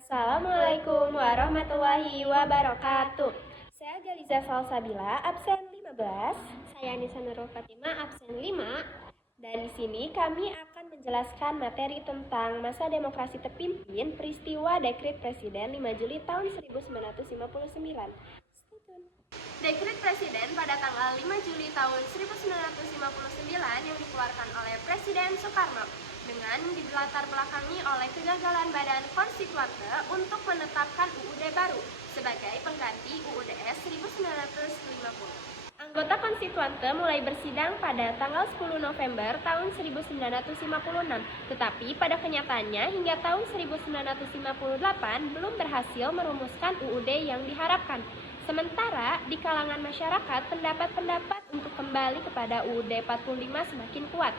Assalamualaikum warahmatullahi wabarakatuh. Saya Galiza Salsabila, absen 15. Saya Nisa Nurul Fatimah, absen 5. Dan di sini kami akan menjelaskan materi tentang masa demokrasi terpimpin, peristiwa Dekret Presiden 5 Juli tahun 1959. Dekret Presiden pada tanggal 5 Juli tahun 1959 yang dikeluarkan oleh Presiden Soekarno dengan dilatar belakangi oleh kegagalan Badan Konstituante untuk menetapkan UUD baru sebagai pengganti UUDS 1950. Anggota Konstituante mulai bersidang pada tanggal 10 November tahun 1956, tetapi pada kenyataannya hingga tahun 1958 belum berhasil merumuskan UUD yang diharapkan. Sementara di kalangan masyarakat, pendapat-pendapat untuk kembali kepada UUD 45 semakin kuat.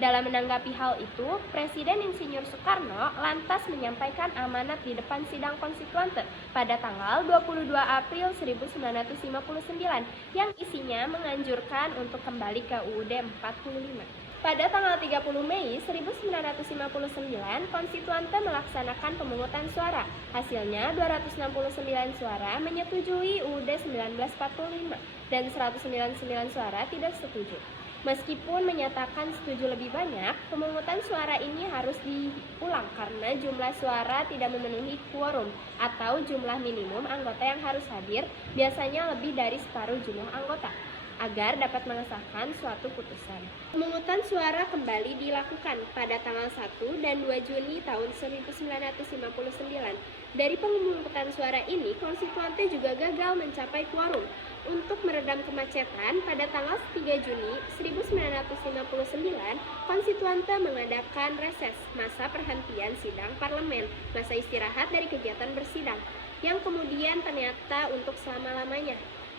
Dalam menanggapi hal itu, Presiden Insinyur Soekarno lantas menyampaikan amanat di depan sidang konstituante pada tanggal 22 April 1959 yang isinya menganjurkan untuk kembali ke UUD 45. Pada tanggal 30 Mei 1959, konstituante melaksanakan pemungutan suara. Hasilnya 269 suara menyetujui UUD 1945 dan 199 suara tidak setuju. Meskipun menyatakan setuju lebih banyak, pemungutan suara ini harus diulang karena jumlah suara tidak memenuhi quorum atau jumlah minimum anggota yang harus hadir, biasanya lebih dari separuh jumlah anggota, agar dapat mengesahkan suatu putusan. Pemungutan suara kembali dilakukan pada tanggal 1 dan 2 Juni tahun 1959. Dari pemungutan suara ini, konstituante juga gagal mencapai quorum. Untuk meredam kemacetan, pada tanggal 3 Juni 1959, konstituante mengadakan reses, masa perhentian sidang parlemen, masa istirahat dari kegiatan bersidang, yang kemudian ternyata untuk selama-lamanya,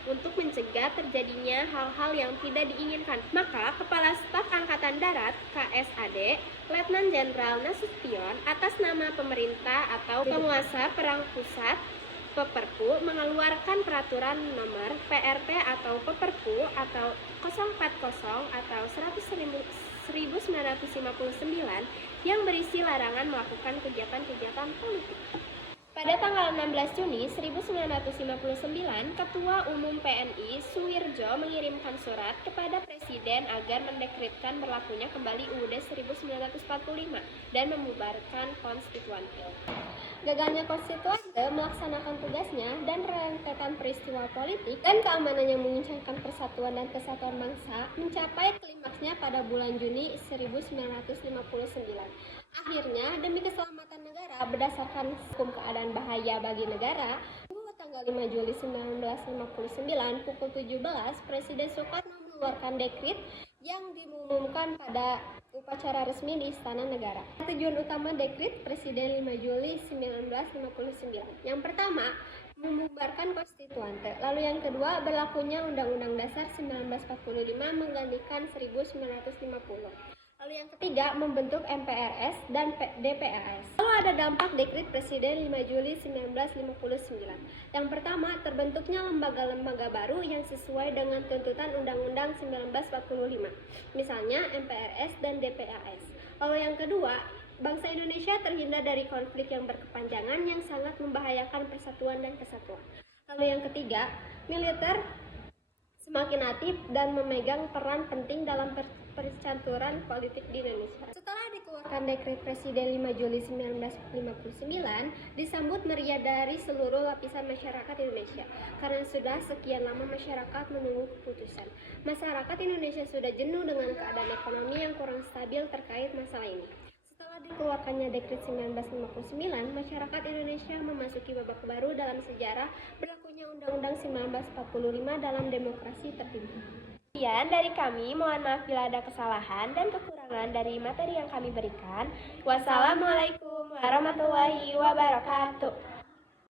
untuk mencegah terjadinya hal-hal yang tidak diinginkan. Maka Kepala Staf Angkatan Darat (KSAD) Letnan Jenderal Nasution atas nama pemerintah atau penguasa perang pusat Peperpu mengeluarkan peraturan nomor PRT atau Peperpu atau 040 atau 1959 yang berisi larangan melakukan kegiatan-kegiatan politik. Pada tanggal 16 Juni 1959, Ketua Umum PNI Suwirjo mengirimkan surat kepada Presiden agar mendekretkan berlakunya kembali UUD 1945 dan membubarkan konstituante. Gagalnya konstituante melaksanakan tugasnya dan rentetan peristiwa politik dan keamanan yang menguncangkan persatuan dan kesatuan bangsa mencapai klimaksnya pada bulan Juni 1959. Akhirnya, demi keselamatan negara berdasarkan hukum keadaan bahaya bagi negara, tanggal 5 Juli 1959 pukul 17, Presiden Soekarno mengeluarkan dekret yang diumumkan pada upacara resmi di Istana Negara. Tujuan utama dekret Presiden 5 Juli 1959. Yang pertama, membubarkan konstituante. Lalu yang kedua, berlakunya Undang-Undang Dasar 1945 menggantikan 1950. Lalu yang ketiga, membentuk MPRS dan DPRS. Lalu ada dampak dekret Presiden 5 Juli 1959. Yang pertama, terbentuknya lembaga-lembaga baru yang sesuai dengan tuntutan Undang-Undang 1945. Misalnya MPRS dan DPRS. Lalu yang kedua, bangsa Indonesia terhindar dari konflik yang berkepanjangan yang sangat membahayakan persatuan dan kesatuan. Lalu yang ketiga, militer semakin aktif dan memegang peran penting dalam percaturan politik di Indonesia. Setelah dikeluarkan dekret Presiden 5 Juli 1959, disambut meriah dari seluruh lapisan masyarakat Indonesia karena sudah sekian lama masyarakat menunggu keputusan. Masyarakat Indonesia sudah jenuh dengan keadaan ekonomi yang kurang stabil terkait masalah ini. Setelah dikeluarkannya dekret 1959, masyarakat Indonesia memasuki babak baru dalam sejarah berlakunya Undang-Undang 1945 dalam demokrasi terpimpin. Sekian dari kami, mohon maaf bila ada kesalahan dan kekurangan dari materi yang kami berikan. Wassalamualaikum warahmatullahi wabarakatuh.